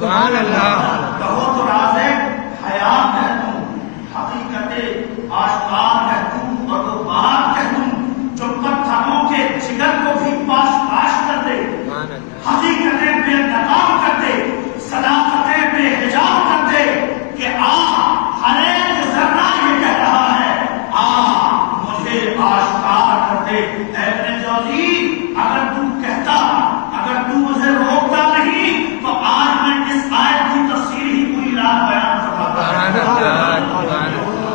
سبحان اللہ. کہو تو راز حیات ہے تم، حقیقت آشکار ہے تم، اور وہ بات ہے تم جو پتھروں کے جگر کو بھی پاش پاش کر دے، حقیقتیں بے نقاب کر دے، صداقتیں بے حجاب کر دے کہ ہر ایک ذرہ یہ کہہ رہا ہے مجھے آشکار کر دے. اے ابن جوزی، اگر تو کہتا، اگر تو مجھے روکتا نہیں تو آج میں اس آیت کی تفسیر ہی پوری رات بیان کرتا.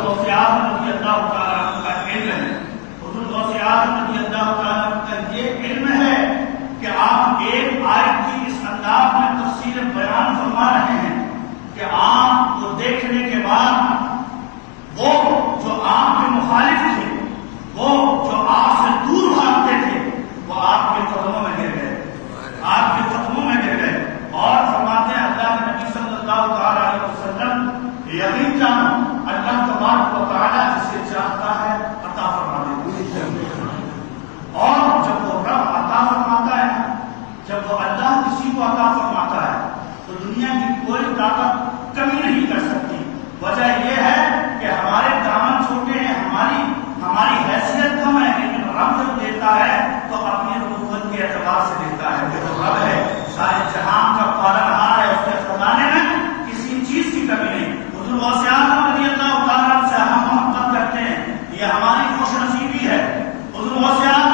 غوث اعظم رضی اللہ تعالیٰ عنہ کا علم ہے، حضور غوث اعظم رضی اللہ تعالیٰ عنہ کا یہ علم ہے کہ آپ ایک آیت کی اس انداز میں تفسیر بیان فرما رہے ہیں کہ آپ کو دیکھنے کے بعد وہ جو آپ کے مخالف تھے، وہ جو آپ سے دور بھاگتے تھے، وہ آپ کے قدموں میں گر گئے، آپ کے قدموں میں گر گئے. اور فرماتے ہیں اللہ کے نبی صلی اللہ تعالیٰ علیہ وسلم، یقین جانو اللہ تبارک و تعالیٰ جسے چاہتا ہے عطا فرما دیتا ہے. اور جب وہ رب عطا فرماتا ہے، جب وہ اللہ کسی کو عطا فرماتا ہے تو دنیا کی کوئی طاقت کمی نہیں کر سکتی. وجہ یہ ہے کہ ہمارے دامن چھوٹے ہیں، ہماری حیثیت کم ہے، لیکن رب جب دیتا ہے تو اپنی ربوبیت کے اعتبار سے دیتا ہے کہ وہ رب ہے، سارے جہان کا پالنہار ہے، اس کے خزانے میں کسی چیز کی کمی نہیں. حضور غوث اعظم رضی اللہ تعالیٰ سے ہم محبت کرتے ہیں، یہ ہماری خوش نصیبی ہے. حضور غوث اعظم